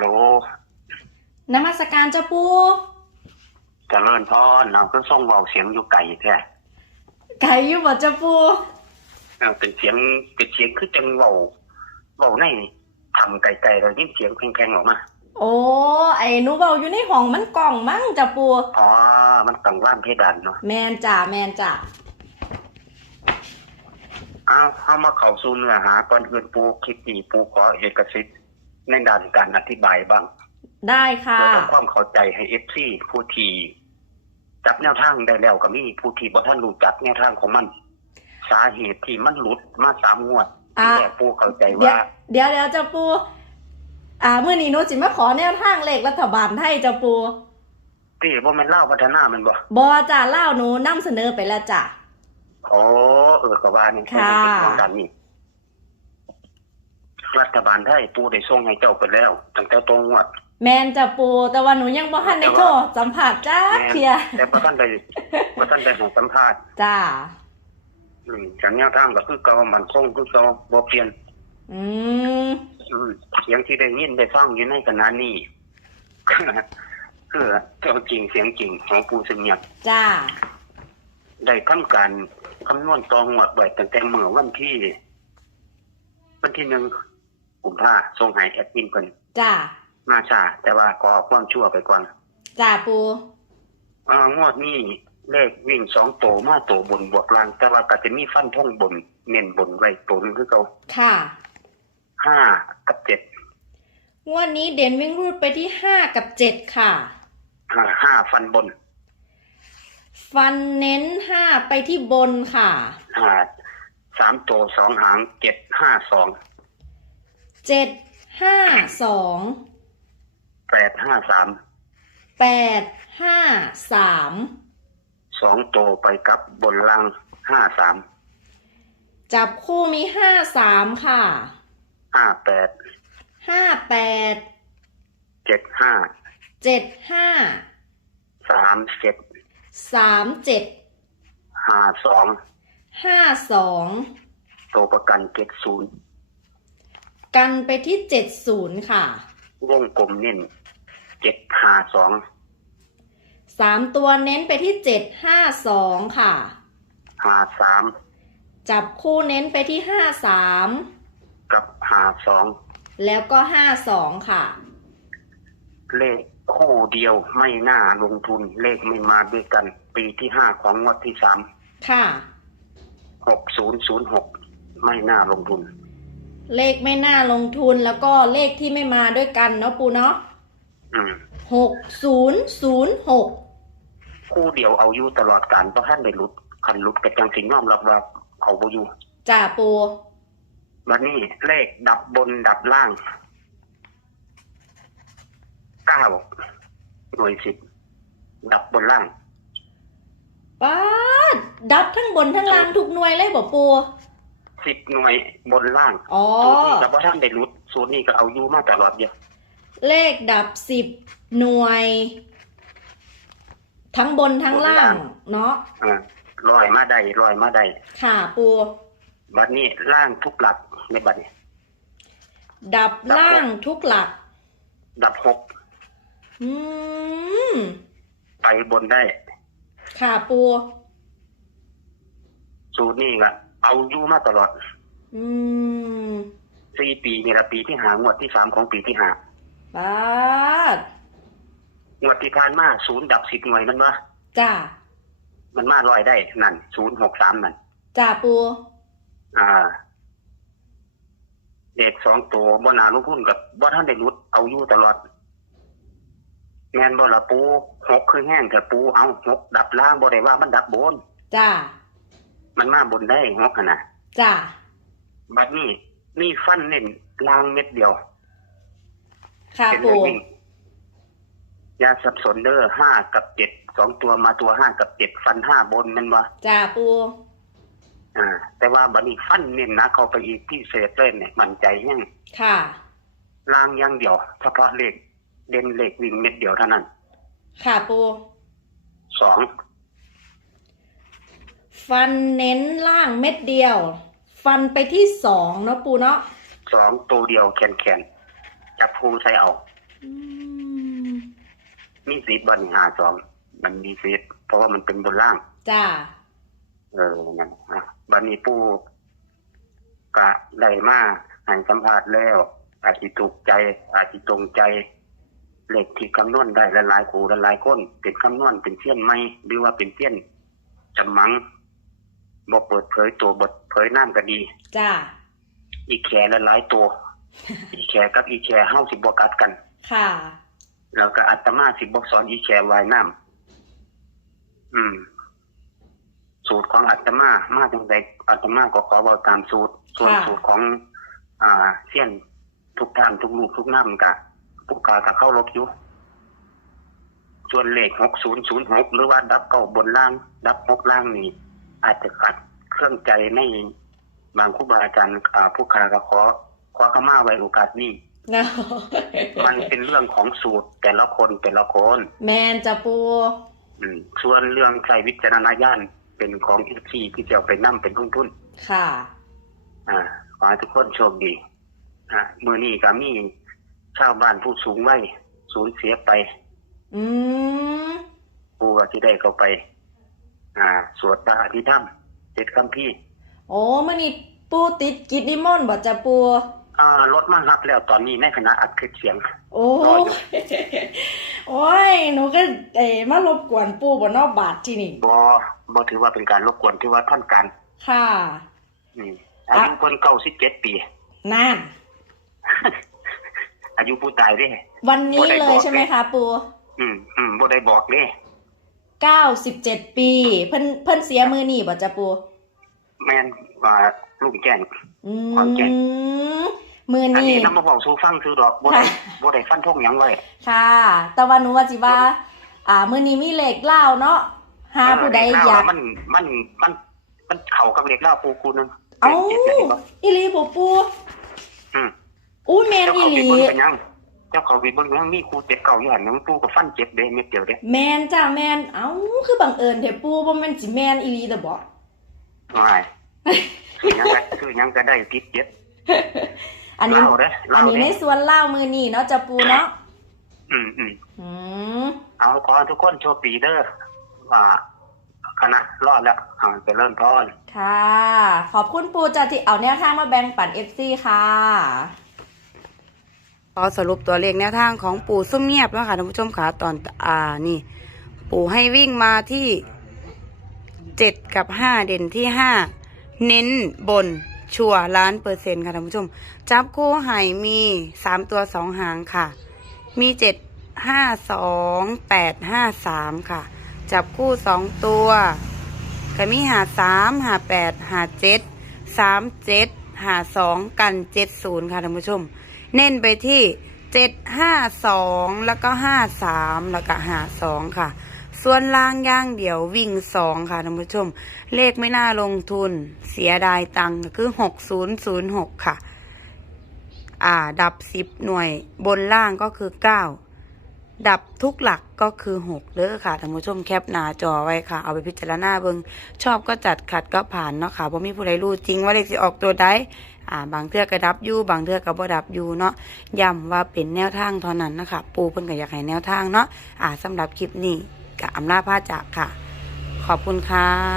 โหลนมัสการเจ้าปูเจริญพรเราก็ส่งเบาเสียงอยู่ไก่แท้ไก่อยู่บ่เจ้าปูเออเป็นเสียงเป็นเสียงคือจังเบาเบาในทำไก่ๆเรายินเสียงแพงๆออกมาโอ้ไอ้หนูเบาอยู่ในห้องมันกล่องมั้งเจ้าปูอ๋อมันต่างว่านเพดานเนาะแมนจ่าแมนจ่าอ้าวเข้ามาเข้าสู่เนื้อหาก่อนอื่นปูคลิปนี้ปูขอเอกสิทธิ์ ในด้านการอธิบายบ้างได้ค่ะ เพื่อทำความเข้าใจให้เอฟซีผู้ที่จับแนวทางได้แล้วก็มีผู้ที่บ่ท่านรู้จักแนวทางของมัน สาเหตุที่มันหลุดมาสามงวดอ่าที่แรกปูเข้าใจเดี๋ยวว่า เดี๋ยวเดี๋ยวเจ้าปู อ่ามื้อนี้หนูสิมาขอแนวทางเลขรัฐบาลไทยเจ้าปูที่ว่ามันเล่าพัฒนามันบ่บ่จ่าเล่าหนูนํเสนอไปแล้วจ้ะโอ้เออก็ว่านี่ค่ะเป็นของกันนี่ รัฐบาลไทยปูได้ส่งให้เจ้าไปแล้ว ตั้งแต่ตรงงวดแมนจ้าปูแต่ว่าหนูยังบ่ทันได้โทรสัมผัสจ้าเคลียร์แต่พระท่านได้พระท่านได้ให้สัมภาษณ์จ้าอืมจากแนวทางก็คือเก่ามันคงคือเก่าบ่เปลี่ยน อืมอืมเสียงที่ได้ยินได้ฟังอยู่ในขณะนี้คือตัวจริงเสียงจริงของปูสิงห์เนี่ยจ้า ได้ทำการคำนวณตองหวดไว้ตั้งแต่เมื่อวันที่ วันที่หนึ่ง กุมภาส่งให้แอดมินเพิ่นจ้ามาช้าแต่ว่าก็เอาความชั่วไปก่อนจ้าปูอ่างวดนี้เลขวิ่งสองโตมาโตบนบวกล่าง แต่ว่าก็จะมีฟันท่งบนเน้นบนไว้ตัวหนึงคือเขาค่ะห้ากับเจ็ดงวดนี้เด่นวิ่งรูดไปที่ห้ากับเจ็ดค่ะห้าห้าฟันบน ฟันเน้นห้าไปที่บนค่ะห้าสามโตสองหางเจ็ดห้าสอง เจ็ดห้าสองแปดห้าสามแปดห้าสามสองโตไปกับบนล่างห้าสามจับคู่มีห้าสามค่ะห้าแปดห้าแปดเจ็ดห้าเจ็ดห้าสามเจ็ดสามเจ็ดห้าสองห้าสองโตประกันเจ็ดศูนย์ กันไปที่เจ็ดศูนย์ค่ะ วงกลมเน้นเจ็ดห้าสองสามตัวเน้นไปที่เจ็ดห้าสองค่ะห้าสามจับคู่เน้นไปที่ห้าสามกับห้าสองแล้วก็ห้าสองค่ะ เลขคู่เดียวไม่น่าลงทุนเลขไม่มาด้วยกัน ปีที่ห้าของงวดที่สามค่ะหกศูนย์ศูนย์หกไม่น่าลงทุน เลขไม่น่าลงทุนแล้วก็เลขที่ไม่มาด้วยกันเนาะปูเนาะอืมหกศูนย์ศูนย์หกคู่เดียวเอาอยู่ตลอดการเพราะท่านได้หลุดคันหลุดกระจังสิงยอมรับว่าเอาบ่อยู่จ่าปูวันนี้เลขดับบนดับล่างเก้าหน่วยสิบดับบนล่างป้าดดับทั้งบนทั้งล่างทุกหน่วยเลยบอกปู สิบหน่วยบนล่างอ๋อ สูตรนี้กับว่าท่านได้หลุดสูตรนี้ก็เอาอยู่มาตลอดเดียวเลขดับสิบหน่วย ทั้งบนทั้งล่าง เนาะอ่าลอยมาได้ลอยมาได้ค่ะปูบัดนี้ล่างทุกหลักในบัดนี้ ดับล่างทุกหลัก ดับหกอืมไปบนได้ ค่ะปูสูตรนี้ก็ เอาอยู่มาตลอด อืมสี่ปีนี่ละปีที่หางวดที่สามของปีที่หาป้าดงวดที่ผ่านมาศูนย์ดับสิบหน่วยมันวะจ้ามันมาลอยได้นั่นศูนย์หกสามนั่นจ้าปู อ่า เด็กสองตัวบนาลงทุนกับบ่ท่านได้หลุดเอาอยู่ตลอดแมนบ่ละปูหกคือแห้งแต่ปูเอาหกดับล่างบ่ได้ว่ามันดับบน จ้า มันมาบนได้หกขนาดจ้าบัดนี้นี่ฟันเน้นล่างเม็ดเดียวค่ะเป็นปูเลขวิ่งอยาสับสนเด้อห้ากับเจ็ดสองตัวมาตัวห้ากับเจ็ดฟันห้าบนแมันวะจ้าปู อ่า แต่ว่าบัดนี้ฟันเน้นนะเข้าไปอีกที่เศษเล่นเนี่ยมันใจแห้งค่ะล่างอย่างเดียวเฉพาะเลขเด่นเลขวิ่งเม็ดเดียวเท่านั้น ค่ะปู สอง ฟันเน้นล่างเม็ดเดียว ฟันไปที่สองเนาะปูเนาะสองตัวเดียวแขนแขนๆจับพูใส่เอา อืมมีสิทธิ์บันหาสองมันมีสิทธิ์เพราะว่ามันเป็นบนล่าง จ้าเออนั่นอะบันนี้ปูกะได้มาให้สัมภาษณ์แล้ว อาจจะถูกใจ อาจจะตรงใจเลขที่คำนวณได้หลายๆครูหลายๆคนเป็นคำนวณเป็นเสี้ยนไหมหรือว่าเป็นเสี้ยนจำมัง บ่เปิดเผยตัวบทเผยน้ำก็ดี จ้า อีแขหลายๆตัว อีแขกับอีแขเฮาสิบ่กัดกัน ค่ะ แล้วก็อาตมาสิบอกสอนอีแขวายน้ำอืม สูตรของอาตมามาจังไดอาตมาก็ขอบอกตามสูตร ส่วนค่ะสูตรของ อ่าเสี้ยนทุกท่านทุกลูกทุกน้ำกะผู้กากะเข้ารบอยู่ส่วนเลขหกศูนย์ศูนย์หกหรือว่าดับเก้าบนล่าง ดับหกล่างนี่ อาจจะขัดเครื่องใจในบางครูบาอาจารย์อ่าผู้คากะขอขอขมาไว้โอกาสนี้เงามันเป็นเรื่องของสูตรแต่ละคนแต่ละคน แมนจ้ะปู อืมส่วนเรื่องใช้วิจารณญาณเป็นของอีกที่ที่จะเอาไปนั่เป็นทุนทุนค่ะ อ่าขอให้ทุกคนโชคดีอ่ามือนี้ก็มีชาวบ้านผู้สูงวัยสูญเสียไป อืม ปูก็ที่ได้เข้าไป อ่า สวดพระอภิธรรมเจ็ดคำพี่โอ้มื่อนี้ปูติดกิจนิมนต์บ่จ้ะปูอ่ารถมารับแล้วตอนนี้ในขณะอัดคลิปเสียง โอ้รออยู่ โอ้ยหนูก็เอ๋มารบกวนปูบนนอกบาทที่นี่ บอบอถือว่าเป็นการรบกวนที่ว่าท่านการค่ะ อืมอายุคนเก้าสิบเจ็ดปี นั่น อายุผู้ตายเด้ วันนี้บ่ได้เลบยอกใช่ไหมคะปู อืมอืมบ่ได้บอกเด้ เก้าสิบเจ็ดปี เพิ่นเพิ่นเสียมือนี่บ่จ้ะปูแม่นว่าลุงแจ้ง อืขอนแก่นมมืออันนี่นี้นำมาบอกสู่ฟังคือดอกบ่ได้ค่ะบ่ได้ฟันธงหยังไว้ ค่ะ แต่ว่าหนูว่าสิว่า อ่า มือนี้มีเหล็กเล่าวเนาะหาผู้ใดเลขอยากเล่มันมันมันมันเข้ากับเลขเล่าปูกูนึงเอ้าจ็ดจ็ดบ่อีหลีบ่ปูอืมอู้แมนเจ้าอีเขาหไปลีเบิ่งเป็นหยัง เจ้าเขาไปเบิ่งยังมีครูเจ็ดเก่าอยู่หั่นนึงปูก็ฟันเจ็บเด้เม็ดเดียวเด้แมนจ้าแมนเอ้าคือบังเอิญเถอะปูบ่แม่นสิแมนอีหลีแต่บ่ว่าไงคือหยังก็คือหยังก็ได้ติดเจ็ดอันนี้เล่าเด้อัเล่านนี้ในเด้ส่วนเล่าวมือนี่เนาะจ้ะปูเนาะอืมอืมอืมเอาขอให้ทุกคนโชคดีเด้อว่าคณะรอดแล้วอ่าเจะเริ่มพรค่ะ ขอบคุณปูจ้าที่เอาแนวทางมาแบ่งปัน FC ค่ะ ขอสรุปตัวเลขแนวทางของปู่ส้มเงียบแล้วค่ะท่านผู้ชมค่ะตอนอ่านี่ ปู่ให้วิ่งมาที่เจ็ดกับห้าเด่นที่ห้าเน้นบนชัวร์ล้านเปอร์เซ็นต์ค่ะท่านผู้ชม จับคู่ไห่มีสามตัวสองหางค่ะ มีเจ็ดห้าสองแปดห้าสามค่ะ จับคู่สองตัวก็มีหาสามหาแปดหาเจ็ดสามเจ็ดหาสองกันเจ็ดศูนย์ค่ะท่านผู้ชม เน้นไปที่เจ็ดห้าสองแล้วก็ห้าสามแล้วก็หาสองค่ะ ส่วนล่างย่างเดี่ยววิ่งสองค่ะท่านผู้ชม เลขไม่น่าลงทุน เสียดายตังค์คือหกศูนย์ศูนย์หกค่ะ อ่า ดับสิบหน่วยบนล่างก็คือเก้า ดับทุกหลักก็คือหกเด้อค่ะท่านผู้ชมแคปหน้าจอไว้ค่ะ เอาไปพิจารณาเบิงชอบก็จัดขัดก็ผ่านเนาะค่ะเพราะมีผู้ใดรู้จริงว่าเลขสิออกตัวใดอ่าบางเทือก็ดับอยู่บางเทือก็บ่ดับอยู่เนาะย้ำว่าเป็นแนวทางเท่านั้นนะคะปูเพิ่นก็อยากให้แนวทางเนาะอ่าสำหรับคลิปนี้ก็อำลาพาจากค่ะ ขอบคุณค่ะ